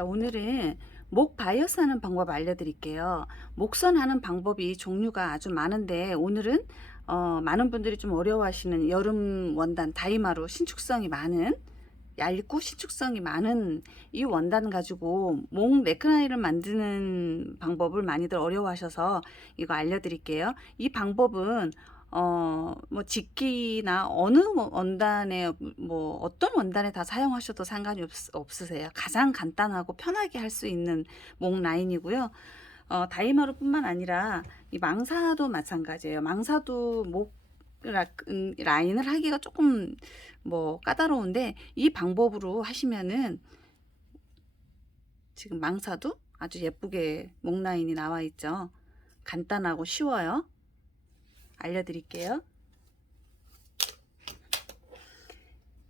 자, 오늘은 목 바이어스 하는 방법 알려드릴게요. 목선 하는 방법이 종류가 아주 많은데 오늘은 많은 분들이 좀 어려워하시는 여름 원단 다이마루 신축성이 많은 얇고 신축성이 많은 이 원단 가지고 목 네크라인을 만드는 방법을 많이들 어려워하셔서 이거 알려드릴게요. 이 방법은 뭐 직기나 어느 원단에 뭐 어떤 원단에 다 사용하셔도 상관이 없으세요. 가장 간단하고 편하게 할 수 있는 목 라인이고요. 다이마루 뿐만 아니라 이 망사도 마찬가지예요. 망사도 목 라인을 하기가 조금 뭐 까다로운데 이 방법으로 하시면은 지금 망사도 아주 예쁘게 목 라인이 나와 있죠. 간단하고 쉬워요. 알려드릴게요.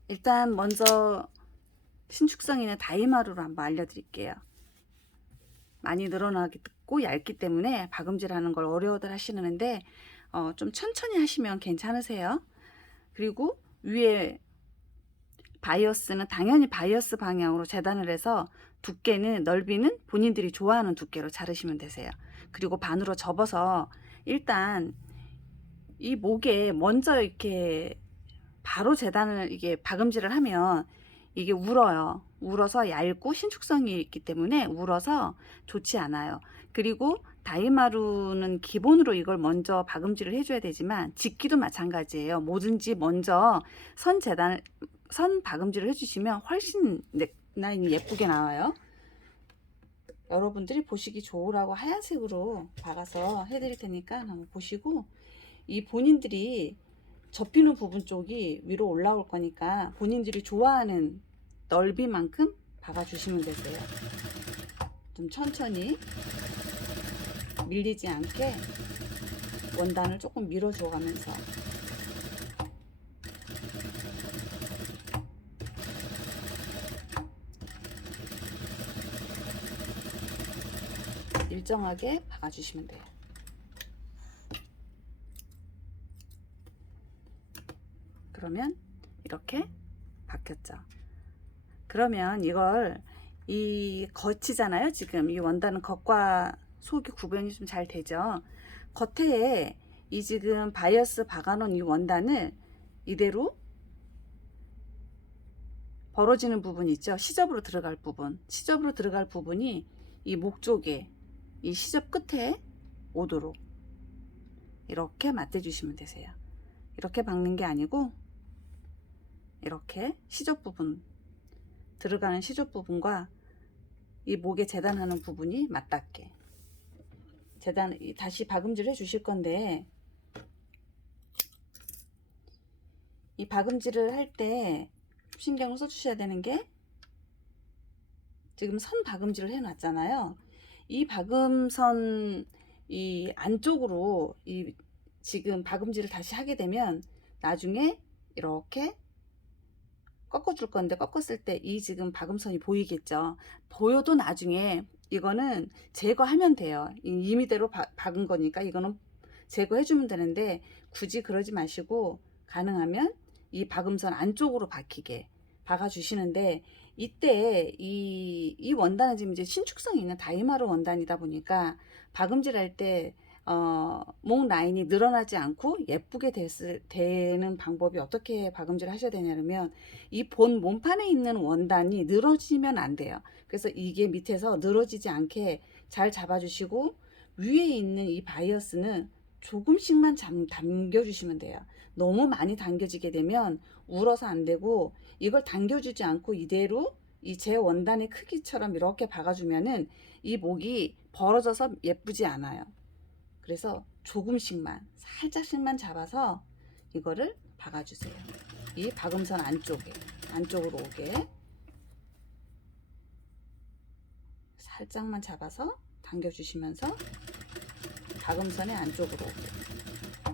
일단 먼저 신축성 있는 다이마루로 한번 알려드릴게요. 많이 늘어나고 얇기 때문에 박음질 하는 걸 어려워들 하시는데 좀 천천히 하시면 괜찮으세요. 그리고 위에 바이어스는 당연히 바이어스 방향으로 재단을 해서 두께는 넓이는 본인들이 좋아하는 두께로 자르시면 되세요. 그리고 반으로 접어서 일단 이 목에 먼저 이렇게 바로 재단을 이게 박음질을 하면 이게 울어요. 울어서 얇고 신축성이 있기 때문에 울어서 좋지 않아요. 그리고 다이마루는 기본으로 이걸 먼저 박음질을 해줘야 되지만 직기도 마찬가지예요. 뭐든지 먼저 선 박음질을 해주시면 훨씬 넥라인이 예쁘게 나와요. 여러분들이 보시기 좋으라고 하얀색으로 박아서 해드릴 테니까 한번 보시고, 이 본인들이 접히는 부분 쪽이 위로 올라올 거니까 본인들이 좋아하는 넓이만큼 박아주시면 되세요. 좀 천천히 밀리지 않게 원단을 조금 밀어줘 가면서 일정하게 박아주시면 돼요. 그러면 이렇게 박혔죠. 그러면 이걸 이 겉이잖아요. 지금 이 원단은 겉과 속이 구분이 좀 잘 되죠. 겉에 이 지금 바이어스 박아놓은 이 원단을 이대로 벌어지는 부분 있죠. 시접으로 들어갈 부분. 시접으로 들어갈 부분이 이 목 쪽에 이 시접 끝에 오도록 이렇게 맞대주시면 되세요. 이렇게 박는 게 아니고 이렇게 시접 부분, 들어가는 시접 부분과 이 목에 재단하는 부분이 맞닿게 다시 박음질 해 주실 건데, 이 박음질을 할 때 신경을 써 주셔야 되는 게, 지금 선 박음질을 해 놨잖아요. 이 박음선 이 안쪽으로 이 지금 박음질을 다시 하게 되면 나중에 이렇게 꺾어 줄 건데, 꺾었을 때 이 지금 박음선이 보이겠죠. 보여도 나중에 이거는 제거하면 돼요. 임의대로 박은 거니까 이거는 제거해 주면 되는데, 굳이 그러지 마시고 가능하면 이 박음선 안쪽으로 박히게 박아 주시는데, 이때 이 원단은 지금 이제 신축성이 있는 다이마루 원단이다 보니까 박음질 할때 목 라인이 늘어나지 않고 예쁘게 되는 방법이 어떻게 박음질을 하셔야 되냐면, 이 본 몸판에 있는 원단이 늘어지면 안 돼요. 그래서 이게 밑에서 늘어지지 않게 잘 잡아주시고, 위에 있는 이 바이어스는 조금씩만 당겨주시면 돼요. 너무 많이 당겨지게 되면 울어서 안 되고, 이걸 당겨주지 않고 이대로 이 제 원단의 크기처럼 이렇게 박아주면은 이 목이 벌어져서 예쁘지 않아요. 그래서 조금씩만 살짝씩만 잡아서 이거를 박아주세요. 이 박음선 안쪽으로 오게 살짝만 잡아서 당겨주시면서 박음선의 안쪽으로 오게,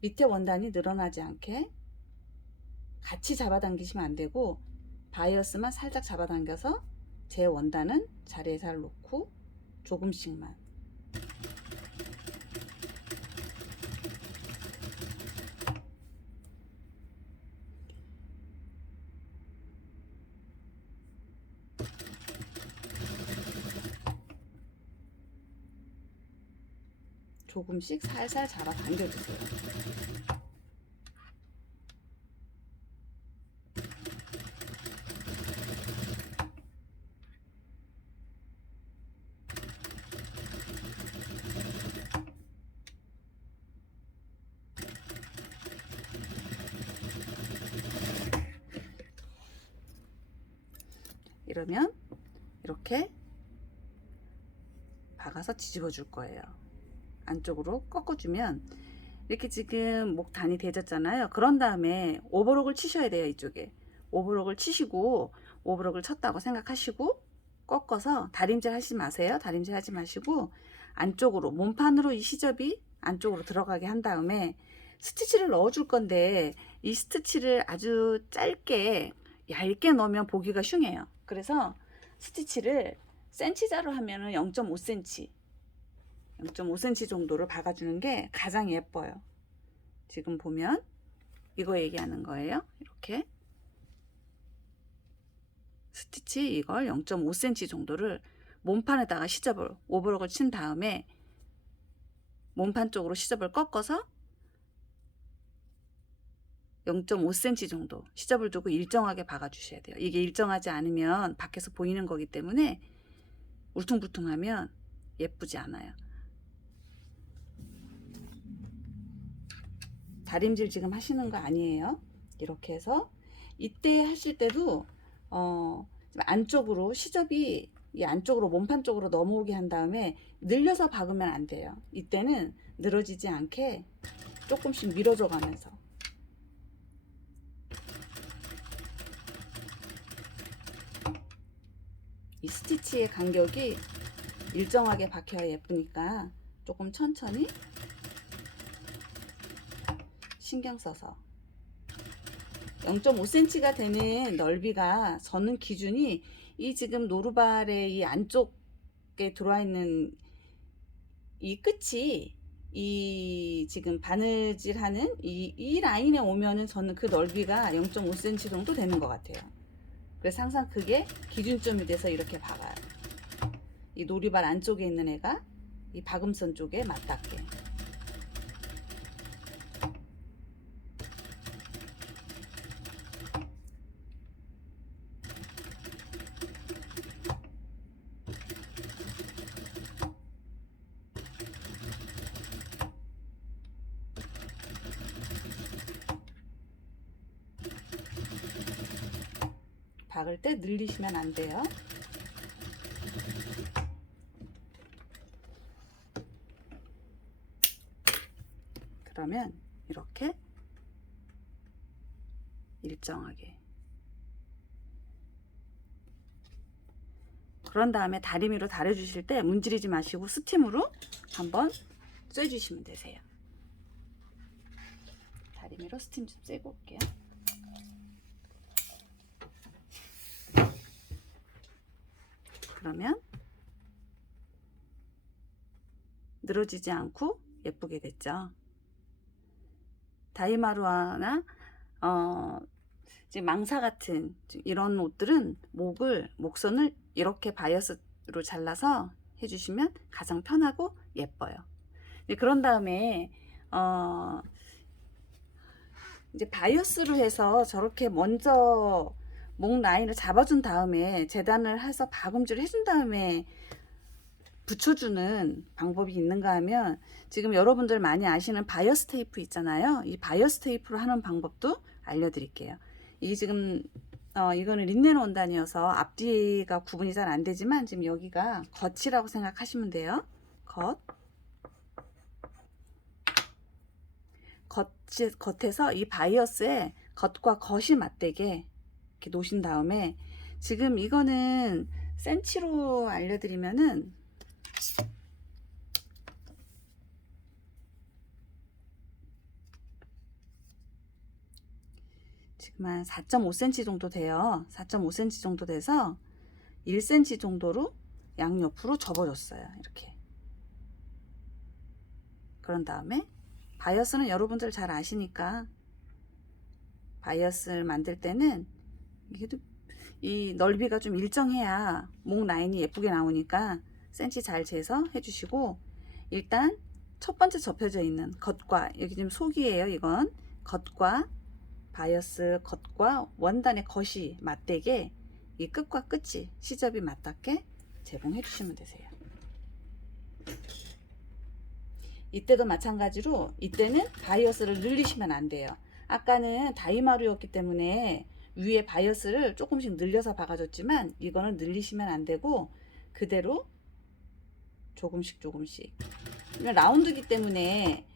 밑에 원단이 늘어나지 않게 같이 잡아당기시면 안 되고, 바이어스만 살짝 잡아당겨서 제 원단은 자리에 잘 놓고 조금씩만. 조금씩 살살 잡아 당겨주세요. 이러면 이렇게 박아서 뒤집어 줄 거예요. 안쪽으로 꺾어주면 이렇게 지금 목 단이 대졌잖아요. 그런 다음에 오버록을 치셔야 돼요. 이쪽에 오버록을 치시고, 오버록을 쳤다고 생각하시고 꺾어서 다림질 하지 마세요. 다림질 하지 마시고 안쪽으로, 몸판으로 이 시접이 안쪽으로 들어가게 한 다음에 스티치를 넣어 줄 건데, 이 스티치를 아주 짧게 얇게 넣으면 보기가 흉해요. 그래서 스티치를 센치자로 하면은 0.5cm 0.5cm 정도를 박아주는 게 가장 예뻐요. 지금 보면 이거 얘기하는 거예요. 이렇게 스티치 이걸 0.5cm 정도를 몸판에다가 시접을, 오버록을 친 다음에 몸판 쪽으로 시접을 꺾어서 0.5cm 정도 시접을 두고 일정하게 박아 주셔야 돼요. 이게 일정하지 않으면 밖에서 보이는 거기 때문에 울퉁불퉁하면 예쁘지 않아요. 다림질 지금 하시는 거 아니에요. 이렇게 해서 이때 하실 때도 안쪽으로 시접이 이 안쪽으로, 몸판 쪽으로 넘어오게 한 다음에 늘려서 박으면 안 돼요. 이때는 늘어지지 않게 조금씩 밀어줘 가면서. 이 스티치의 간격이 일정하게 박혀야 예쁘니까 조금 천천히 신경 써서. 0.5cm가 되는 넓이가, 저는 기준이 이 지금 노루발의 이 안쪽에 들어와 있는 이 끝이, 이 지금 바느질 하는 이 라인에 오면은 저는 그 넓이가 0.5cm 정도 되는 것 같아요. 그래서 항상 그게 기준점이 돼서 이렇게 박아요. 이 놀이발 안쪽에 있는 애가 이 박음선 쪽에 맞닿게. 박을 때 늘리시면 안 돼요. 그러면 이렇게 일정하게. 그런 다음에 다리미로 다려주실 때 문지르지 마시고 스팀으로 한번 쐬주시면 되세요. 다리미로 스팀 좀 쐬고 올게요. 그러면 늘어지지 않고 예쁘게 됐죠. 다이마루아나 지금 망사 같은 이런 옷들은 목선을 이렇게 바이어스로 잘라서 해주시면 가장 편하고 예뻐요. 그런 다음에 이제 바이어스로 해서 저렇게 먼저 목 라인을 잡아준 다음에 재단을 해서 박음질을 해준 다음에 붙여주는 방법이 있는가 하면, 지금 여러분들 많이 아시는 바이어스 테이프 있잖아요. 이 바이어스 테이프로 하는 방법도 알려드릴게요. 이게 지금 이거는 린넨 원단이어서 앞뒤가 구분이 잘 안 되지만, 지금 여기가 겉이라고 생각하시면 돼요. 겉에서 이 바이어스에 겉과 겉이 맞대게 이렇게 놓으신 다음에, 지금 이거는 센치로 알려드리면은 지금 한 4.5cm 정도 돼요. 4.5cm 정도 돼서 1cm 정도로 양옆으로 접어줬어요. 이렇게. 그런 다음에 바이어스는 여러분들 잘 아시니까, 바이어스를 만들 때는 이 넓이가 좀 일정해야 목 라인이 예쁘게 나오니까 센치 잘 재서 해주시고, 일단 첫 번째 접혀져 있는 겉과, 여기 지금 속이에요. 이건 겉과 바이어스 겉과 원단의 겉이 맞대게 이 끝과 끝이 시접이 맞닿게 재봉해 주시면 되세요. 이때도 마찬가지로 이때는 바이어스를 늘리시면 안 돼요. 아까는 다이마루였기 때문에 위에 바이어스를 조금씩 늘려서 박아줬지만 이거는 늘리시면 안 되고 그대로 조금씩 라운드기 때문에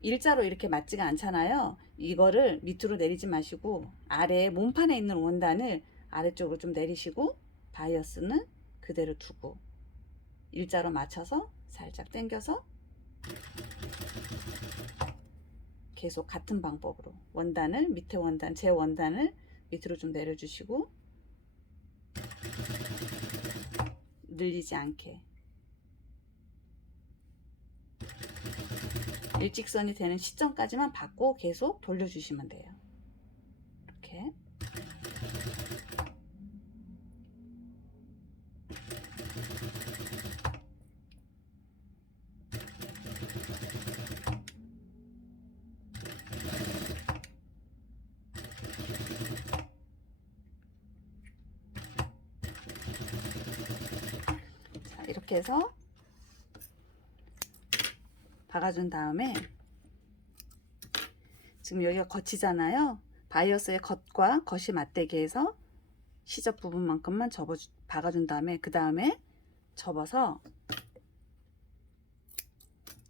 일자로 이렇게 맞지가 않잖아요. 이거를 밑으로 내리지 마시고 아래 몸판에 있는 원단을 아래쪽으로 좀 내리시고 바이어스는 그대로 두고 일자로 맞춰서 살짝 당겨서 계속 같은 방법으로 원단을 밑에 원단, 제 원단을 밑으로 좀 내려주시고 늘리지 않게 일직선이 되는 시점까지만 받고 계속 돌려주시면 돼요. 이렇게 자, 이렇게 해서 박아준 다음에 지금 여기가 겉이잖아요. 바이어스의 겉과 겉이 맞대게 해서 시접 부분만큼만 박아준 다음에 그 다음에 접어서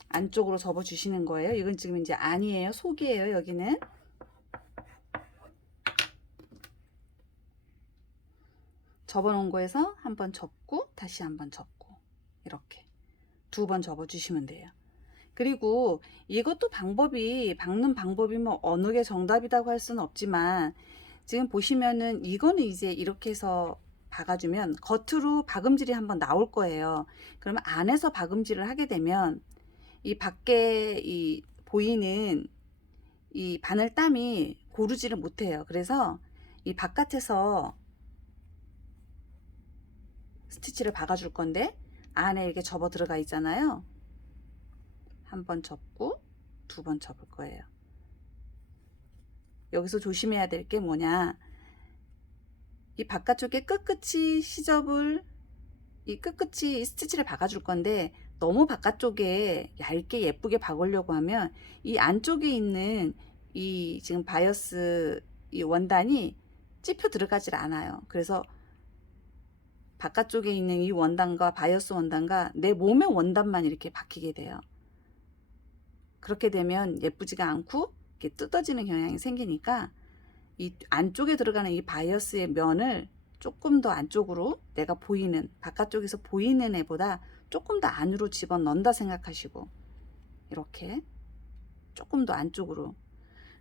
안쪽으로 접어 주시는 거예요. 이건 지금 이제 안이에요. 속이에요. 여기는 접어 놓은 거에서 한번 접고 다시 한번 접고 이렇게 두 번 접어 주시면 돼요. 그리고 이것도 박는 방법이 뭐 어느 게 정답이라고 할 수는 없지만 지금 보시면은 이거는 이제 이렇게 해서 박아주면 겉으로 박음질이 한번 나올 거예요. 그러면 안에서 박음질을 하게 되면 이 밖에 이 보이는 이 바늘땀이 고르지를 못해요. 그래서 이 바깥에서 스티치를 박아줄 건데 안에 이렇게 접어 들어가 있잖아요. 한 번 접고 두 번 접을 거예요. 여기서 조심해야 될 게 뭐냐, 이 바깥쪽에 끝끝이 시접을 이 끝끝이 스티치를 박아줄 건데 너무 바깥쪽에 얇게 예쁘게 박으려고 하면 이 안쪽에 있는 이 지금 바이어스 이 원단이 찝혀 들어가질 않아요. 그래서 바깥쪽에 있는 이 원단과 바이어스 원단과 내 몸의 원단만 이렇게 박히게 돼요. 그렇게 되면 예쁘지가 않고 이렇게 뜯어지는 경향이 생기니까 이 안쪽에 들어가는 이 바이어스의 면을 조금 더 안쪽으로 내가 보이는 바깥쪽에서 보이는 애보다 조금 더 안으로 집어 넣는다 생각하시고 이렇게 조금 더 안쪽으로,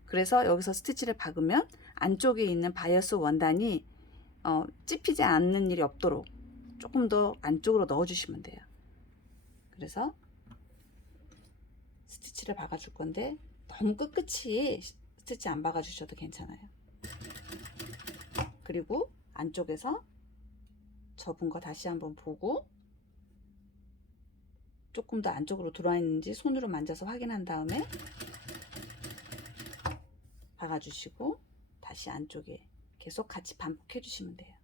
그래서 여기서 스티치를 박으면 안쪽에 있는 바이어스 원단이 찝히지 않는 일이 없도록 조금 더 안쪽으로 넣어 주시면 돼요. 그래서 스티치를 박아 줄 건데 너무 끝끝이 스티치 안 박아 주셔도 괜찮아요. 그리고 안쪽에서 접은 거 다시 한번 보고 조금 더 안쪽으로 들어와 있는지 손으로 만져서 확인한 다음에 박아 주시고 다시 안쪽에 계속 같이 반복해 주시면 돼요.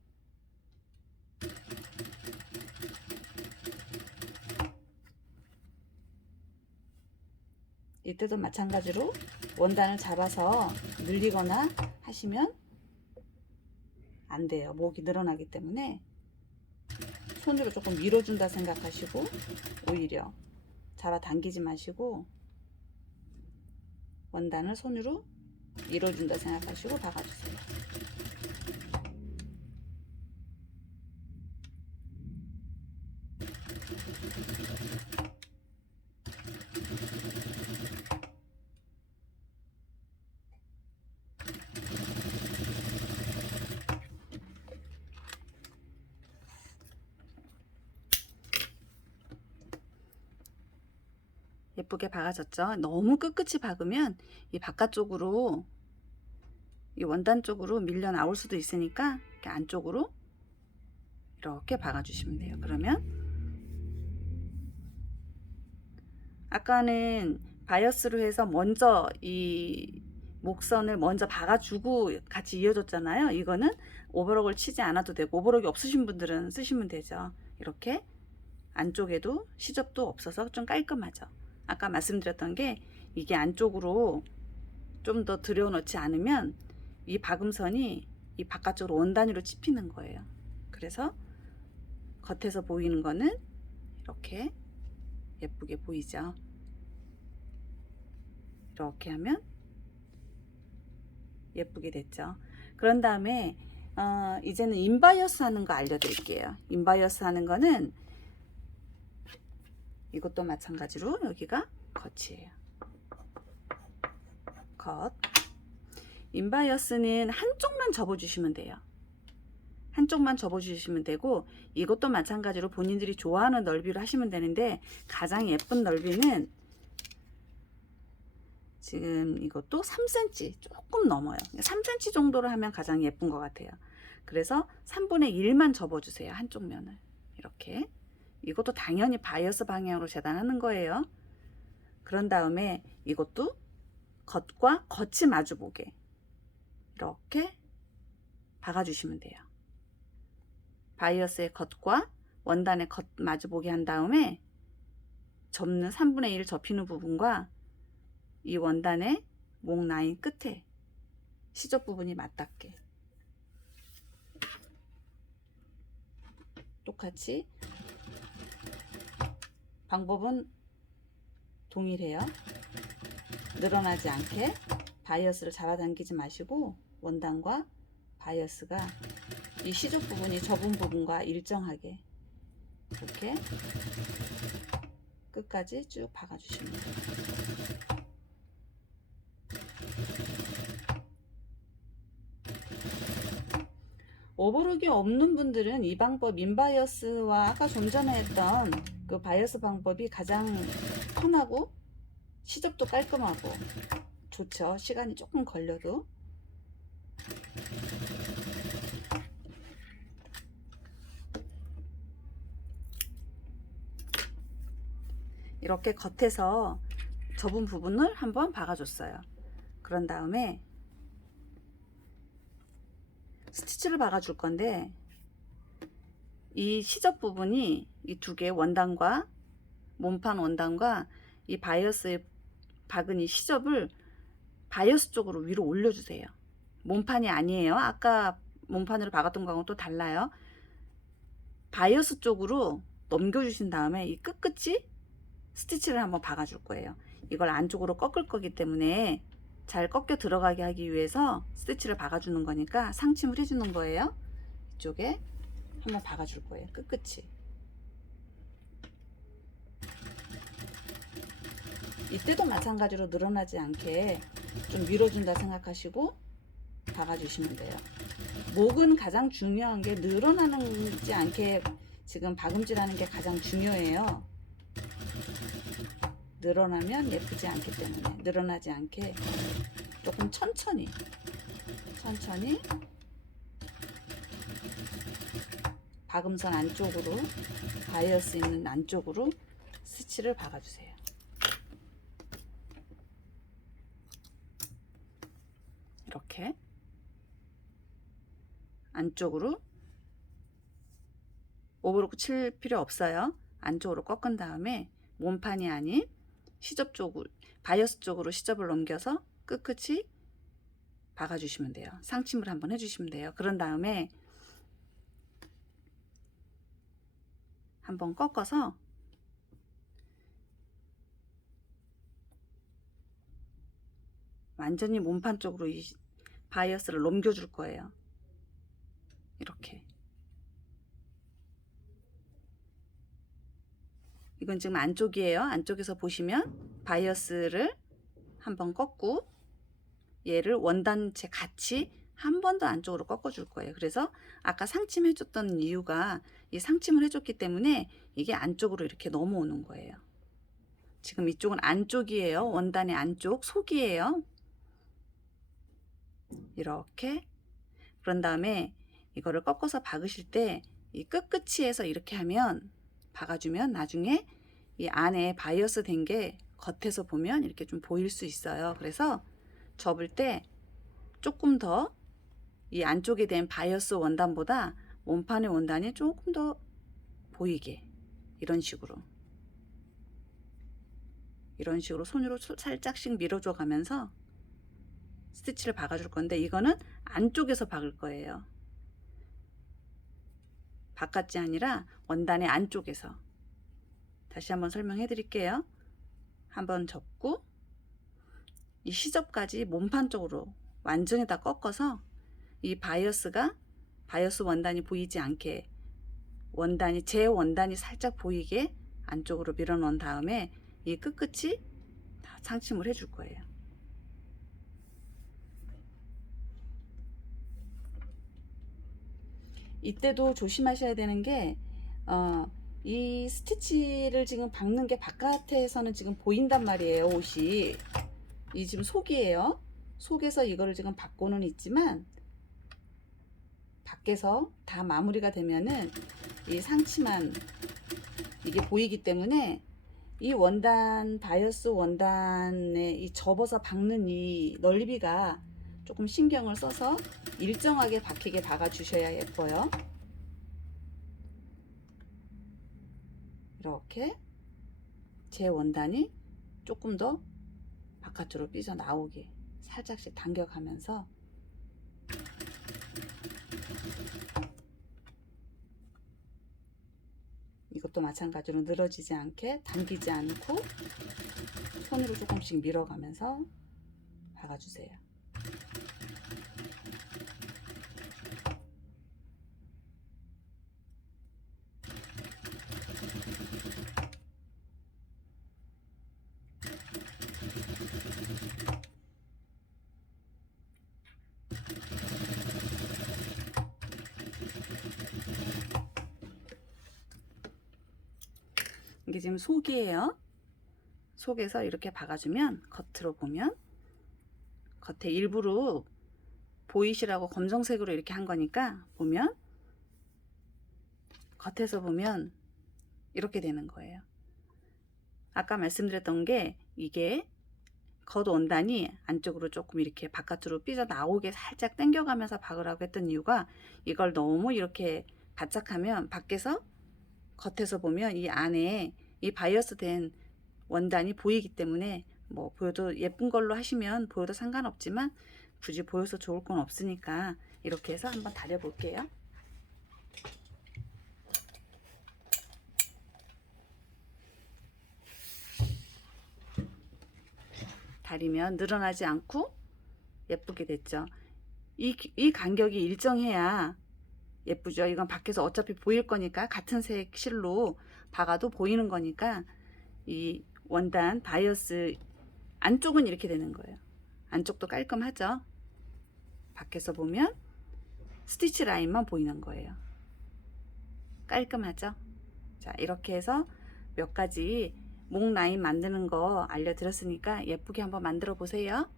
이때도 마찬가지로 원단을 잡아서 늘리거나 하시면 안 돼요. 목이 늘어나기 때문에 손으로 조금 밀어준다 생각하시고 오히려 잡아당기지 마시고 원단을 손으로 밀어준다 생각하시고 박아주세요. 예쁘게 박아졌죠? 너무 끝끝이 박으면 이 바깥쪽으로 이 원단 쪽으로 밀려 나올 수도 있으니까 이렇게 안쪽으로 이렇게 박아주시면 돼요. 그러면 아까는 바이어스로 해서 먼저 이 목선을 먼저 박아주고 같이 이어줬잖아요. 이거는 오버록을 치지 않아도 되고, 오버록이 없으신 분들은 쓰시면 되죠. 이렇게 안쪽에도 시접도 없어서 좀 깔끔하죠. 아까 말씀드렸던 게 이게 안쪽으로 좀 더 들여놓지 않으면 이 박음선이 이 바깥쪽으로 원 단위로 찝히는 거예요. 그래서 겉에서 보이는 거는 이렇게 예쁘게 보이죠. 이렇게 하면 예쁘게 됐죠. 그런 다음에 이제는 인바이어스 하는 거 알려드릴게요. 인바이어스 하는 거는 이것도 마찬가지로 여기가 겉이에요. 겉. 인바이어스는 한쪽만 접어주시면 돼요. 한쪽만 접어주시면 되고, 이것도 마찬가지로 본인들이 좋아하는 넓이로 하시면 되는데, 가장 예쁜 넓이는 지금 이것도 3cm 조금 넘어요. 3cm 정도로 하면 가장 예쁜 것 같아요. 그래서 3분의 1만 접어주세요. 한쪽 면을. 이렇게. 이것도 당연히 바이어스 방향으로 재단하는 거예요. 그런 다음에 이것도 겉과 겉이 마주보게 이렇게 박아주시면 돼요. 바이어스의 겉과 원단의 겉 마주보게 한 다음에 접는 3분의 1 접히는 부분과 이 원단의 목 라인 끝에 시접 부분이 맞닿게 똑같이 방법은 동일해요. 늘어나지 않게 바이어스를 잡아당기지 마시고 원단과 바이어스가 이 시접 부분이 접은 부분과 일정하게 이렇게 끝까지 쭉 박아주시면 돼요. 오버록이 없는 분들은 이 방법, 인바이어스와 아까 좀 전에 했던 그 바이어스 방법이 가장 편하고 시접도 깔끔하고 좋죠. 시간이 조금 걸려도. 이렇게 겉에서 접은 부분을 한번 박아줬어요. 그런 다음에 스티치를 박아줄 건데, 이 시접 부분이 이 두 개 원단과 몸판 원단과 이 바이어스에 박은 이 시접을 바이어스 쪽으로 위로 올려주세요. 몸판이 아니에요. 아까 몸판으로 박았던 거하고 또 달라요. 바이어스 쪽으로 넘겨주신 다음에 이 끝끝이 스티치를 한번 박아줄 거예요. 이걸 안쪽으로 꺾을 거기 때문에 잘 꺾여 들어가게 하기 위해서 스티치를 박아주는 거니까 상침을 해주는 거예요. 이쪽에 한번 박아줄 거예요. 끝끝이. 이때도 마찬가지로 늘어나지 않게 좀 밀어준다 생각하시고 박아주시면 돼요. 목은 가장 중요한 게 늘어나지 않게 지금 박음질하는 게 가장 중요해요. 늘어나면 예쁘지 않기 때문에 늘어나지 않게 조금 천천히 박음선 안쪽으로 바이어스 있는 안쪽으로 스티치를 박아주세요. 이렇게 안쪽으로 오버로크 칠 필요 없어요. 안쪽으로 꺾은 다음에 몸판이 아닌 시접 쪽으로, 바이어스 쪽으로 시접을 넘겨서 끝끝이 박아주시면 돼요. 상침을 한번 해주시면 돼요. 그런 다음에 한번 꺾어서 완전히 몸판 쪽으로 이 바이어스를 넘겨줄 거예요. 이렇게. 이건 지금 안쪽이에요. 안쪽에서 보시면 바이어스를 한번 꺾고 얘를 원단체 같이 한 번 더 안쪽으로 꺾어줄 거예요. 그래서 아까 상침 해줬던 이유가 이 상침을 해줬기 때문에 이게 안쪽으로 이렇게 넘어오는 거예요. 지금 이쪽은 안쪽이에요. 원단의 안쪽, 속이에요. 이렇게. 그런 다음에 이거를 꺾어서 박으실 때 이 끝끝이에서 이렇게 하면 박아주면 나중에 이 안에 바이어스 된 게 겉에서 보면 이렇게 좀 보일 수 있어요. 그래서 접을 때 조금 더 이 안쪽에 된 바이어스 원단보다 몸판의 원단이 조금 더 보이게 이런 식으로 손으로 살짝씩 밀어줘 가면서 스티치를 박아줄 건데, 이거는 안쪽에서 박을 거예요. 바깥이 아니라 원단의 안쪽에서. 다시 한번 설명해 드릴게요. 한번 접고 이 시접까지 몸판 쪽으로 완전히 다 꺾어서 이 바이어스 원단이 보이지 않게, 제 원단이 살짝 보이게 안쪽으로 밀어 넣은 다음에 이 끝끝이 다 상침을 해줄 거예요. 이때도 조심하셔야 되는 게, 이 스티치를 지금 박는 게 바깥에서는 지금 보인단 말이에요. 옷이 이 지금 속이에요. 속에서 이거를 지금 박고는 있지만 밖에서 다 마무리가 되면은 이 상치만 이게 보이기 때문에 이 원단, 바이어스 원단에 이 접어서 박는 이 넓이가 조금 신경을 써서 일정하게 박히게 박아 주셔야 예뻐요. 이렇게 제 원단이 조금 더 바깥으로 삐져 나오게 살짝씩 당겨가면서, 이것도 마찬가지로 늘어지지 않게 당기지 않고 손으로 조금씩 밀어가면서 박아주세요. 이게 지금 속이에요. 속에서 이렇게 박아주면 겉으로 보면, 겉에 일부러 보이시라고 검정색으로 이렇게 한 거니까 보면, 겉에서 보면 이렇게 되는 거예요. 아까 말씀드렸던 게, 이게 겉 원단이 안쪽으로 조금 이렇게 바깥으로 삐져 나오게 살짝 당겨가면서 박으라고 했던 이유가, 이걸 너무 이렇게 바짝하면 밖에서, 겉에서 보면 이 안에 이 바이어스 된 원단이 보이기 때문에, 뭐 보여도 예쁜 걸로 하시면 보여도 상관없지만 굳이 보여서 좋을 건 없으니까 이렇게 해서 한번 다려 볼게요. 다리면 늘어나지 않고 예쁘게 됐죠. 이 간격이 일정해야 예쁘죠. 이건 밖에서 어차피 보일 거니까 같은 색 실로 박아도 보이는 거니까, 이 원단 바이어스 안쪽은 이렇게 되는 거예요. 안쪽도 깔끔하죠. 밖에서 보면 스티치 라인만 보이는 거예요. 깔끔하죠. 자, 이렇게 해서 몇 가지 목 라인 만드는 거 알려드렸으니까 예쁘게 한번 만들어 보세요.